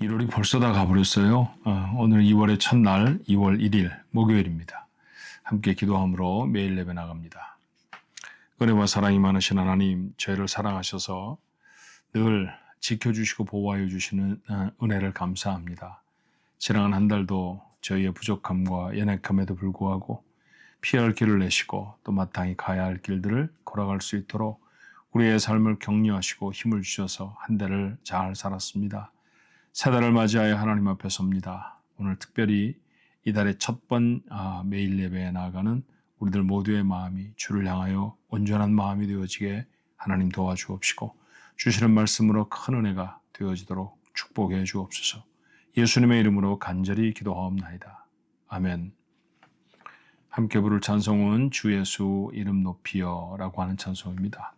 (1월이) 벌써 다 가버렸어요. 오늘 2월의 첫날 2월 1일 목요일입니다. 함께 기도함으로 매일 예배 나갑니다. 은혜와 사랑이 많으신 하나님, 저희를 사랑하셔서 늘 지켜주시고 보호하여 주시는 은혜를 감사합니다. 지나간 한 달도 저희의 부족함과 연약함에도 불구하고 피할 길을 내시고 또 마땅히 가야 할 길들을 걸어갈 수 있도록 우리의 삶을 격려하시고 힘을 주셔서 한 달을 잘 살았습니다. 새 달을 맞이하여 하나님 앞에 섭니다. 오늘 특별히 이달의 첫 번 매일 예배에 나아가는 우리들 모두의 마음이 주를 향하여 온전한 마음이 되어지게 하나님 도와주옵시고 주시는 말씀으로 큰 은혜가 되어지도록 축복해 주옵소서. 예수님의 이름으로 간절히 기도하옵나이다. 아멘. 함께 부를 찬송은 주 예수 이름 높이여 라고 하는 찬송입니다.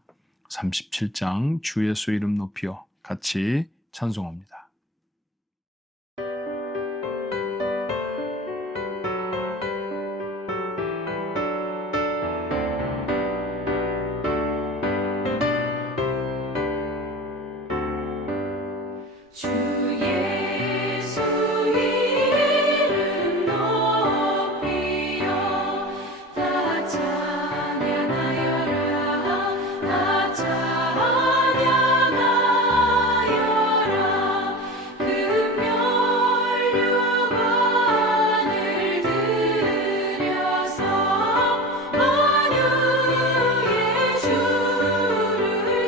37장 주 예수 이름 높이여 같이 찬송합니다. 주를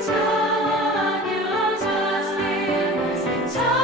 찬양하세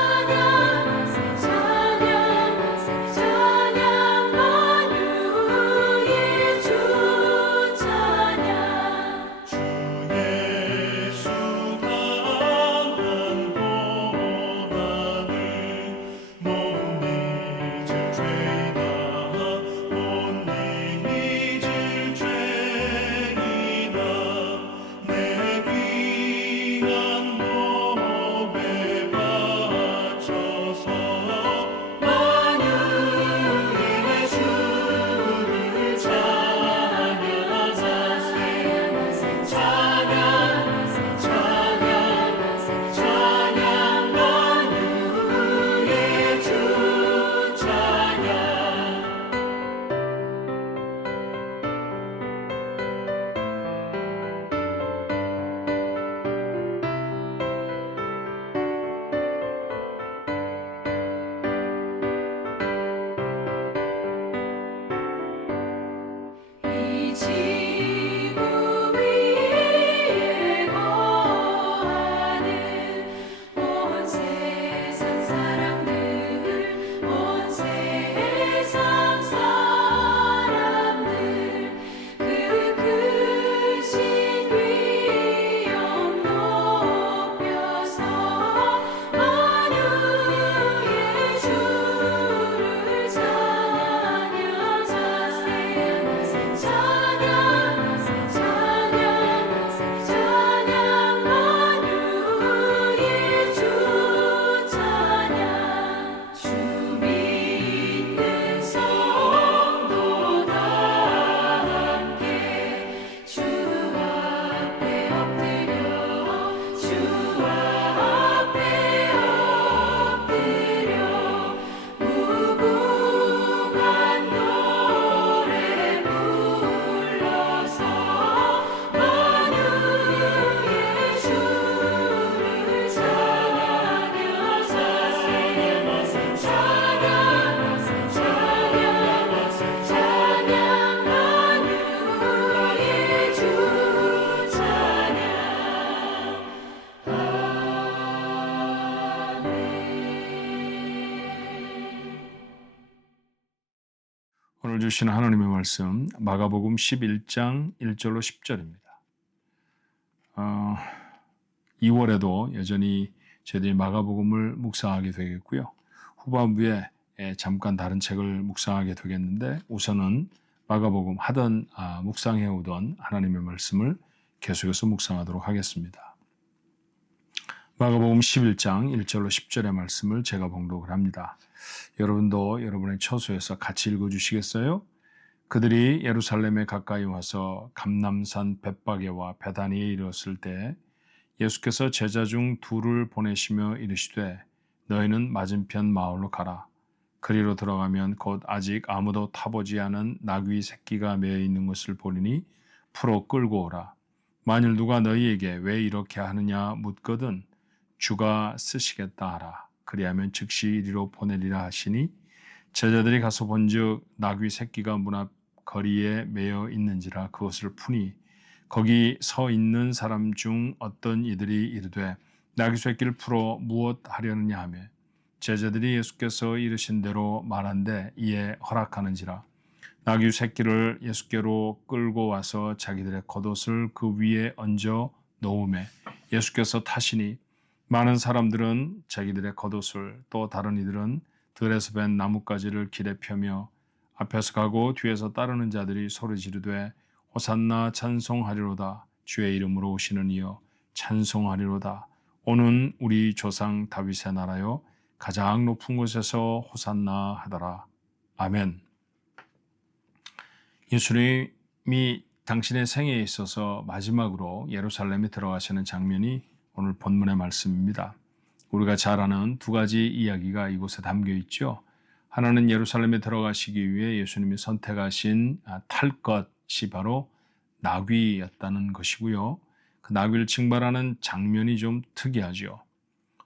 오늘 주시는 하나님의 말씀 마가복음 11장 1절로 10절입니다. 2월에도 여전히 저희들이 마가복음을 묵상하게 되겠고요. 후반부에 잠깐 다른 책을 묵상하게 되겠는데 우선은 마가복음 하던 묵상해오던 하나님의 말씀을 계속해서 묵상하도록 하겠습니다. 마가복음 11장 1절로 10절의 말씀을 제가 봉독을 합니다. 여러분도 여러분의 처소에서 같이 읽어주시겠어요? 그들이 예루살렘에 가까이 와서 감람산 벳바게와 베다니에 이르렀을 때 예수께서 제자 중 둘을 보내시며 이르시되 너희는 맞은편 마을로 가라. 그리로 들어가면 곧 아직 아무도 타보지 않은 나귀 새끼가 매어 있는 것을 보리니 풀어 끌고 오라. 만일 누가 너희에게 왜 이렇게 하느냐 묻거든 주가 쓰시겠다 하라. 그리하면 즉시 이리로 보내리라 하시니 제자들이 가서 본즉 나귀 새끼가 문 앞 거리에 매어 있는지라 그것을 푸니 거기 서 있는 사람 중 어떤 이들이 이르되 나귀 새끼를 풀어 무엇 하려느냐 하며 제자들이 예수께서 이르신 대로 말한데 이에 허락하는지라. 나귀 새끼를 예수께로 끌고 와서 자기들의 겉옷을 그 위에 얹어 놓음에 예수께서 타시니 많은 사람들은 자기들의 겉옷을 또 다른 이들은 들에서 벤 나뭇가지를 길에 펴며 앞에서 가고 뒤에서 따르는 자들이 소리 지르되 호산나 찬송하리로다. 주의 이름으로 오시는 이여 찬송하리로다. 오는 우리 조상 다윗의 나라여 가장 높은 곳에서 호산나 하더라. 아멘. 예수님이 당신의 생애에 있어서 마지막으로 예루살렘에 들어가시는 장면이 오늘 본문의 말씀입니다. 우리가 잘 아는 두 가지 이야기가 이곳에 담겨 있죠. 하나는 예루살렘에 들어가시기 위해 예수님이 선택하신 탈 것이 바로 나귀였다는 것이고요. 그 나귀를 징발하는 장면이 좀 특이하죠.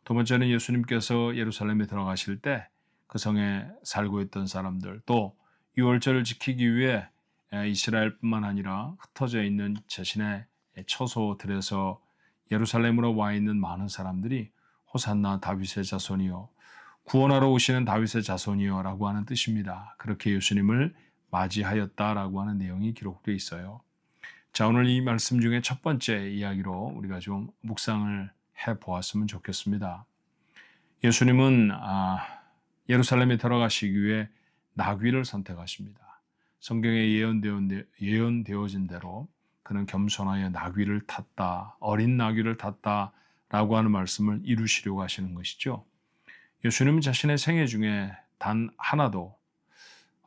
두 번째는 예수님께서 예루살렘에 들어가실 때 그 성에 살고 있던 사람들 또 유월절을 지키기 위해 이스라엘뿐만 아니라 흩어져 있는 자신의 처소들에서 예루살렘으로 와 있는 많은 사람들이 호산나 다윗의 자손이요 구원하러 오시는 다윗의 자손이요 라고 하는 뜻입니다. 그렇게 예수님을 맞이하였다라고 하는 내용이 기록되어 있어요. 자, 오늘 이 말씀 중에 첫 번째 이야기로 우리가 좀 묵상을 해보았으면 좋겠습니다. 예수님은 예루살렘에 들어가시기 위해 나귀를 선택하십니다. 성경에 예언되어진 대로 그는 겸손하여 나귀를 탔다, 어린 나귀를 탔다라고 하는 말씀을 이루시려고 하시는 것이죠. 예수님은 자신의 생애 중에 단 하나도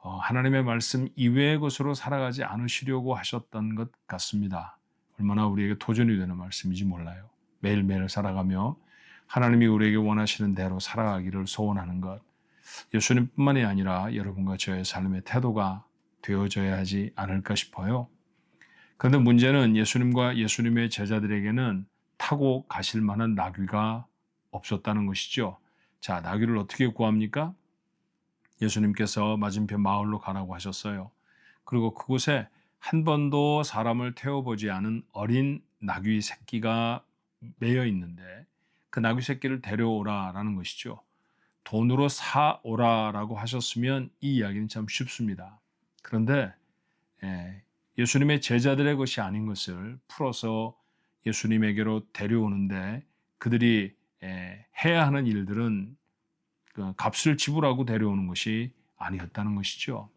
하나님의 말씀 이외의 것으로 살아가지 않으시려고 하셨던 것 같습니다. 얼마나 우리에게 도전이 되는 말씀인지 몰라요. 매일매일 살아가며 하나님이 우리에게 원하시는 대로 살아가기를 소원하는 것. 예수님뿐만이 아니라 여러분과 저의 삶의 태도가 되어져야 하지 않을까 싶어요. 그런데 문제는 예수님과 예수님의 제자들에게는 타고 가실 만한 나귀가 없었다는 것이죠. 자, 나귀를 어떻게 구합니까? 예수님께서 맞은편 마을로 가라고 하셨어요. 그리고 그곳에 한 번도 사람을 태워보지 않은 어린 나귀 새끼가 매여 있는데 그 나귀 새끼를 데려오라라는 것이죠. 돈으로 사오라라고 하셨으면 이 이야기는 참 쉽습니다. 그런데 예수님의 제자들의 것이 아닌 것을 풀어서 예수님에게로 데려오는데 그들이 해야 하는 일들은 값을 지불하고 데려오는 것이 아니었다는 것이죠.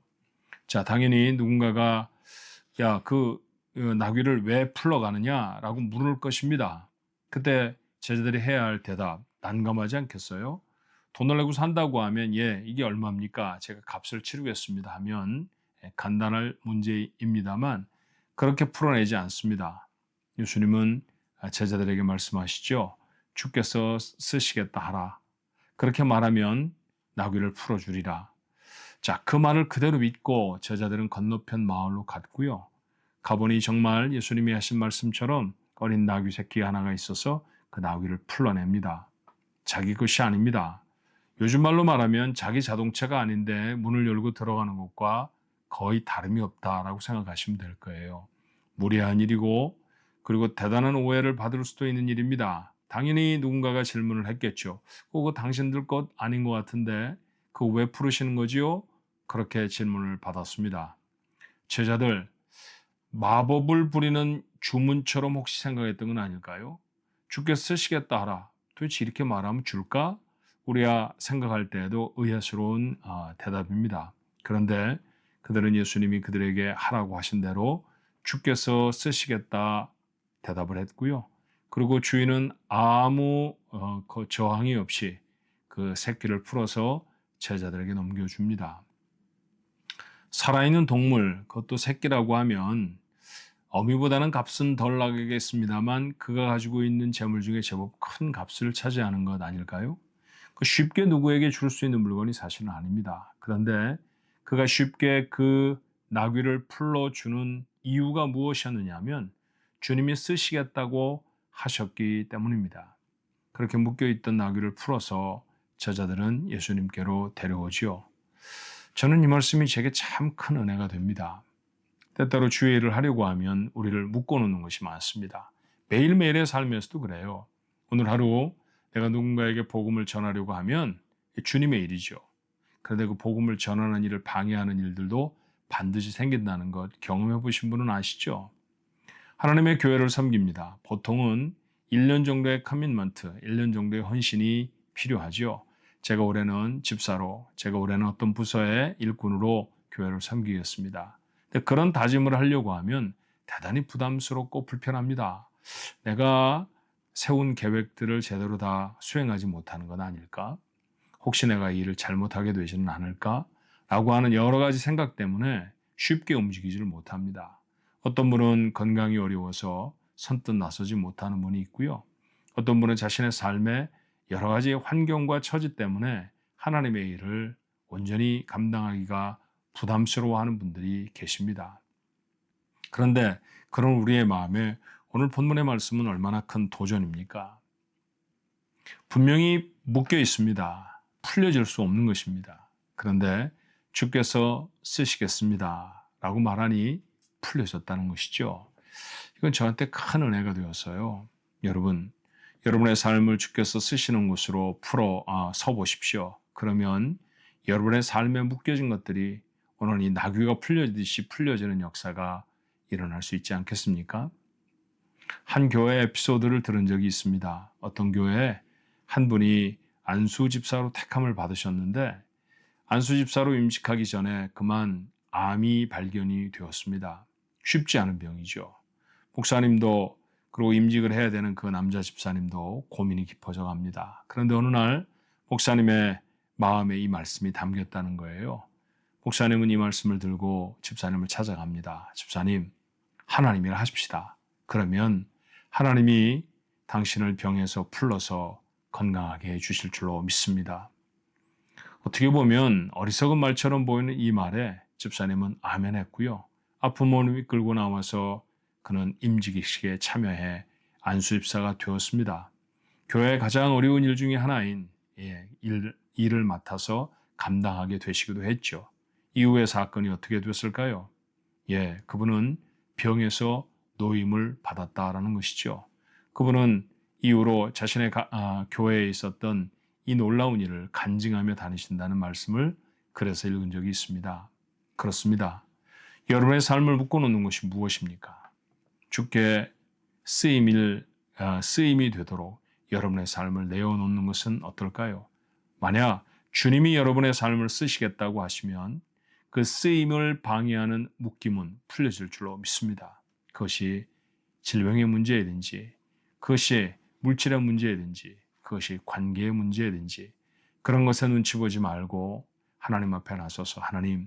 자, 당연히 누군가가 야, 그 나귀를 왜 풀러가느냐라고 물을 것입니다. 그때 제자들이 해야 할 대답 난감하지 않겠어요? 돈을 내고 산다고 하면 예, 이게 얼마입니까? 제가 값을 치르겠습니다 하면 간단할 문제입니다만 그렇게 풀어내지 않습니다. 예수님은 제자들에게 말씀하시죠. 주께서 쓰시겠다 하라. 그렇게 말하면 나귀를 풀어주리라. 자, 그 말을 그대로 믿고 제자들은 건너편 마을로 갔고요. 가보니 정말 예수님이 하신 말씀처럼 어린 나귀 새끼 하나가 있어서 그 나귀를 풀어냅니다. 자기 것이 아닙니다. 요즘 말로 말하면 자기 자동차가 아닌데 문을 열고 들어가는 것과 거의 다름이 없다라고 생각하시면 될 거예요. 무례한 일이고 그리고 대단한 오해를 받을 수도 있는 일입니다. 당연히 누군가가 질문을 했겠죠. 그거 당신들 것 아닌 것 같은데 그거 왜 풀으시는 거지요? 그렇게 질문을 받았습니다. 제자들, 마법을 부리는 주문처럼 혹시 생각했던 건 아닐까요? 주께서 쓰시겠다 하라. 도대체 이렇게 말하면 줄까? 우리가 생각할 때에도 의아스러운 대답입니다. 그런데 그들은 예수님이 그들에게 하라고 하신 대로 주께서 쓰시겠다 대답을 했고요. 그리고 주인은 아무 그 저항이 없이 그 새끼를 풀어서 제자들에게 넘겨줍니다. 살아있는 동물, 그것도 새끼라고 하면 어미보다는 값은 덜 나겠습니다만 그가 가지고 있는 재물 중에 제법 큰 값을 차지하는 것 아닐까요? 쉽게 누구에게 줄 수 있는 물건이 사실은 아닙니다. 그런데 그가 쉽게 그 나귀를 풀어주는 이유가 무엇이었느냐 하면 주님이 쓰시겠다고 하셨기 때문입니다. 그렇게 묶여있던 나귀를 풀어서 제자들은 예수님께로 데려오지요. 저는 이 말씀이 제게 참 큰 은혜가 됩니다. 때때로 주의 일을 하려고 하면 우리를 묶어놓는 것이 많습니다. 매일매일의 삶에서도 그래요. 오늘 하루 내가 누군가에게 복음을 전하려고 하면 주님의 일이죠. 그런데 그 복음을 전하는 일을 방해하는 일들도 반드시 생긴다는 것 경험해 보신 분은 아시죠? 하나님의 교회를 섬깁니다. 보통은 1년 정도의 커밋먼트, 1년 정도의 헌신이 필요하죠. 제가 올해는 집사로, 제가 올해는 어떤 부서의 일꾼으로 교회를 섬기겠습니다. 근데 그런 다짐을 하려고 하면 대단히 부담스럽고 불편합니다. 내가 세운 계획들을 제대로 다 수행하지 못하는 건 아닐까? 혹시 내가 이 일을 잘못하게 되지는 않을까? 라고 하는 여러 가지 생각 때문에 쉽게 움직이지를 못합니다. 어떤 분은 건강이 어려워서 선뜻 나서지 못하는 분이 있고요. 어떤 분은 자신의 삶에 여러 가지 환경과 처지 때문에 하나님의 일을 온전히 감당하기가 부담스러워하는 분들이 계십니다. 그런데 그런 우리의 마음에 오늘 본문의 말씀은 얼마나 큰 도전입니까? 분명히 묶여 있습니다. 풀려질 수 없는 것입니다. 그런데 주께서 쓰시겠습니다. 라고 말하니 풀려졌다는 것이죠. 이건 저한테 큰 은혜가 되었어요. 여러분, 여러분의 삶을 주께서 쓰시는 곳으로 서보십시오. 그러면 여러분의 삶에 묶여진 것들이 오늘 이 나귀가 풀려지듯이 풀려지는 역사가 일어날 수 있지 않겠습니까? 한 교회 에피소드를 들은 적이 있습니다. 어떤 교회에 한 분이 안수 집사로 택함을 받으셨는데 안수 집사로 임직하기 전에 그만 암이 발견이 되었습니다. 쉽지 않은 병이죠. 목사님도 그리고 임직을 해야 되는 그 남자 집사님도 고민이 깊어져 갑니다. 그런데 어느 날 목사님의 마음에 이 말씀이 담겼다는 거예요. 목사님은 이 말씀을 들고 집사님을 찾아갑니다. 집사님, 하나님이라 하십시다. 그러면 하나님이 당신을 병에서 풀러서 건강하게 해주실 줄로 믿습니다. 어떻게 보면 어리석은 말처럼 보이는 이 말에 집사님은 아멘 했고요. 아픔을 이끌고 나와서 그는 임직식에 참여해 안수집사가 되었습니다. 교회의 가장 어려운 일 중에 하나인 일을 맡아서 감당하게 되시기도 했죠. 이후의 사건이 어떻게 됐을까요? 그분은 병에서 노임을 받았다라는 것이죠. 그분은 이후로 자신의 교회에 있었던 이 놀라운 일을 간증하며 다니신다는 말씀을 글에서 읽은 적이 있습니다. 그렇습니다. 여러분의 삶을 묶어놓는 것이 무엇입니까? 주께 쓰임이 되도록 여러분의 삶을 내어놓는 것은 어떨까요? 만약 주님이 여러분의 삶을 쓰시겠다고 하시면 그 쓰임을 방해하는 묶임은 풀려질 줄로 믿습니다. 그것이 질병의 문제이든지, 그것이 물질의 문제이든지, 그것이 관계의 문제이든지 그런 것에 눈치 보지 말고 하나님 앞에 나서서 하나님,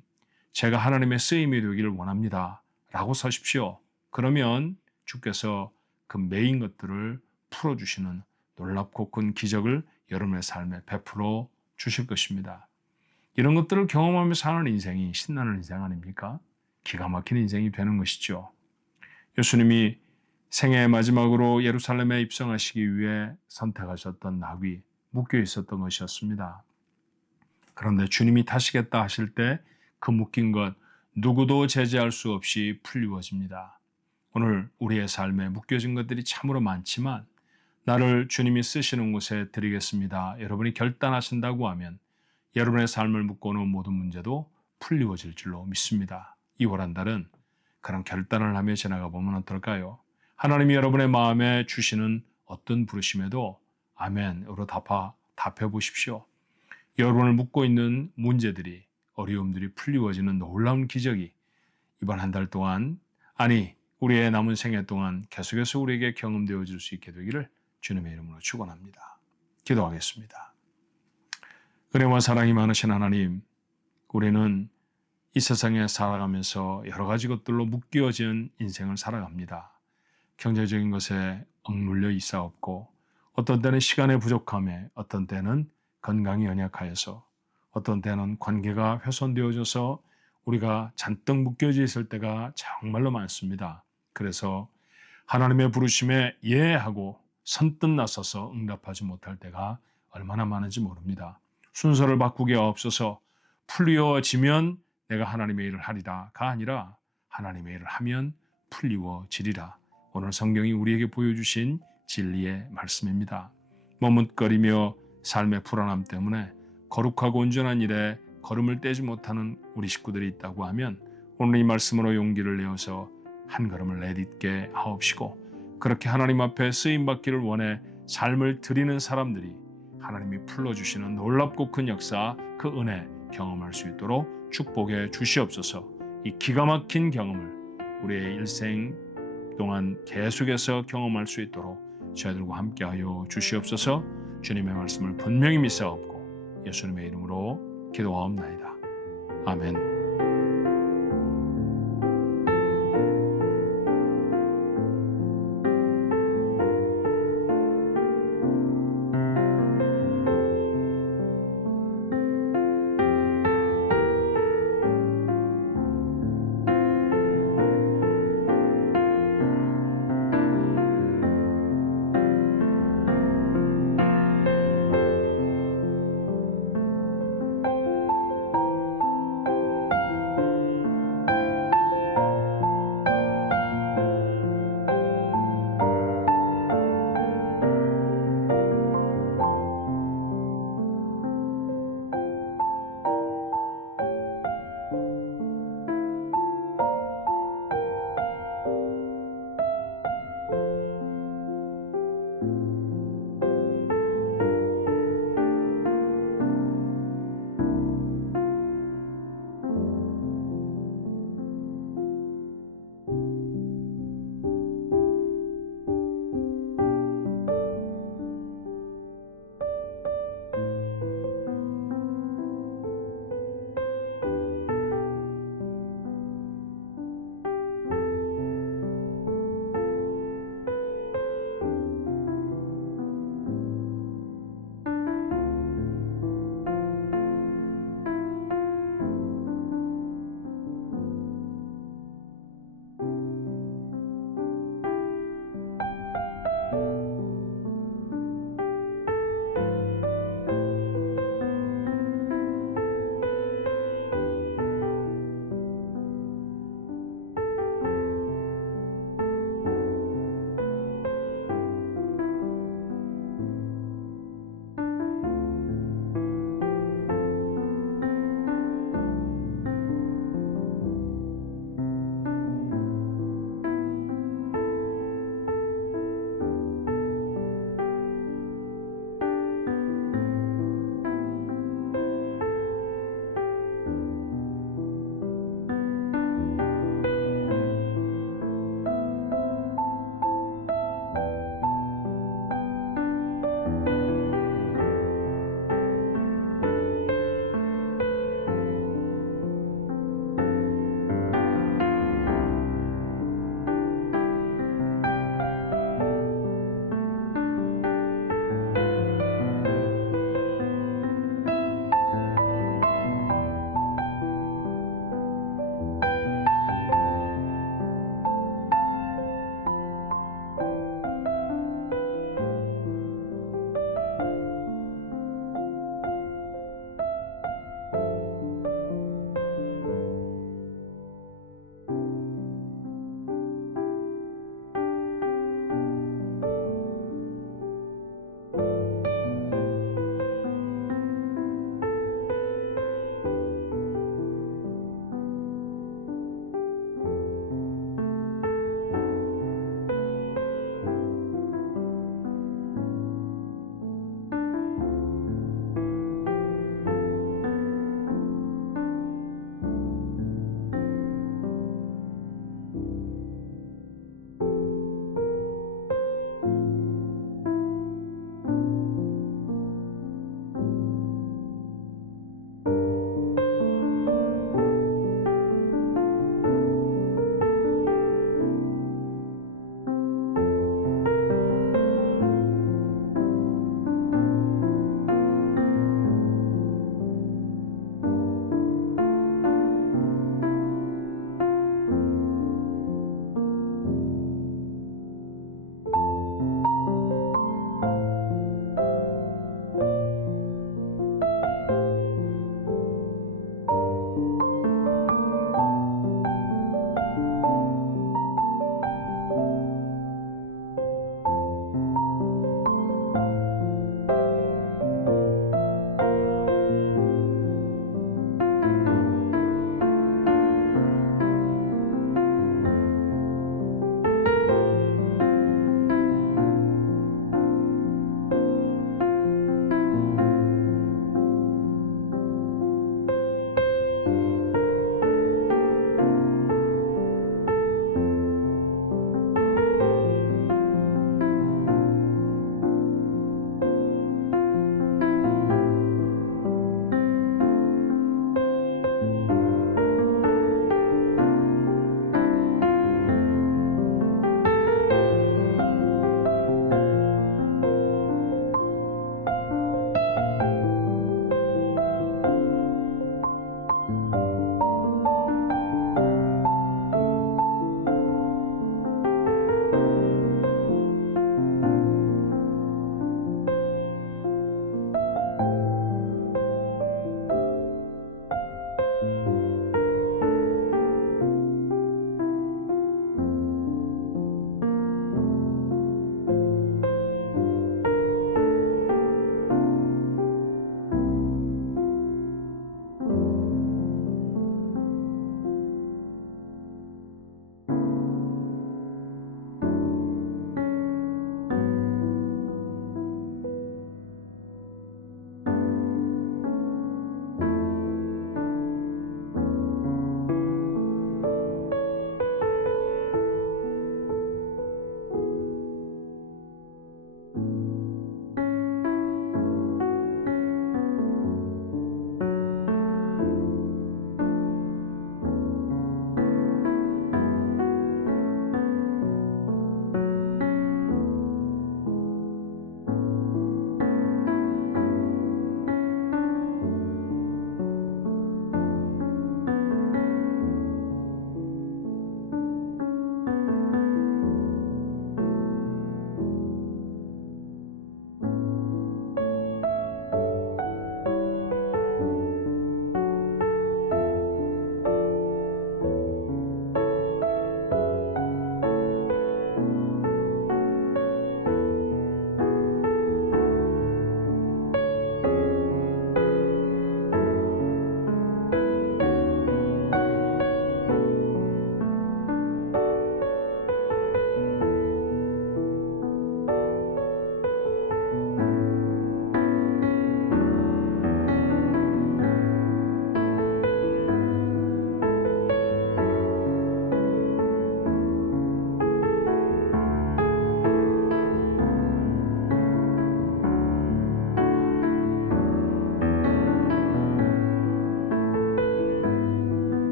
제가 하나님의 쓰임이 되기를 원합니다. 라고 서십시오. 그러면 주께서 그 메인 것들을 풀어주시는 놀랍고 큰 기적을 여러분의 삶에 베풀어 주실 것입니다. 이런 것들을 경험하며 사는 인생이 신나는 인생 아닙니까? 기가 막힌 인생이 되는 것이죠. 예수님이 생애의 마지막으로 예루살렘에 입성하시기 위해 선택하셨던 나귀, 묶여 있었던 것이었습니다. 그런데 주님이 타시겠다 하실 때 그 묶인 것 누구도 제재할 수 없이 풀리워집니다. 오늘 우리의 삶에 묶여진 것들이 참으로 많지만 나를 주님이 쓰시는 곳에 드리겠습니다. 여러분이 결단하신다고 하면 여러분의 삶을 묶어놓은 모든 문제도 풀리워질 줄로 믿습니다. 2월 한 달은 그런 결단을 하며 지나가 보면 어떨까요? 하나님이 여러분의 마음에 주시는 어떤 부르심에도 아멘으로 답해 보십시오. 여러분을 묶고 있는 문제들이, 어려움들이 풀리워지는 놀라운 기적이 이번 한 달 동안, 아니 우리의 남은 생애 동안 계속해서 우리에게 경험되어질 수 있게 되기를 주님의 이름으로 축원합니다. 기도하겠습니다. 은혜와 사랑이 많으신 하나님, 우리는 이 세상에 살아가면서 여러 가지 것들로 묶여진 인생을 살아갑니다. 경제적인 것에 억눌려 있사옵고, 어떤 때는 시간의 부족함에, 어떤 때는 건강이 연약하여서, 어떤 때는 관계가 훼손되어져서 우리가 잔뜩 묶여져 있을 때가 정말로 많습니다. 그래서 하나님의 부르심에 예하고 선뜻 나서서 응답하지 못할 때가 얼마나 많은지 모릅니다. 순서를 바꾸게 없어서 풀리워지면 내가 하나님의 일을 하리라가 아니라 하나님의 일을 하면 풀리워지리라. 오늘 성경이 우리에게 보여주신 진리의 말씀입니다. 머뭇거리며 삶의 불안함 때문에 거룩하고 온전한 일에 걸음을 떼지 못하는 우리 식구들이 있다고 하면 오늘 이 말씀으로 용기를 내어서 한 걸음을 내딛게 하옵시고, 그렇게 하나님 앞에 쓰임받기를 원해 삶을 드리는 사람들이 하나님이 풀어주시는 놀랍고 큰 역사, 그 은혜 경험할 수 있도록 축복해 주시옵소서. 이 기가 막힌 경험을 우리의 일생 동안 계속해서 경험할 수 있도록 저희들과 함께하여 주시옵소서. 주님의 말씀을 분명히 믿사옵고 예수님의 이름으로 기도하옵나이다. 아멘.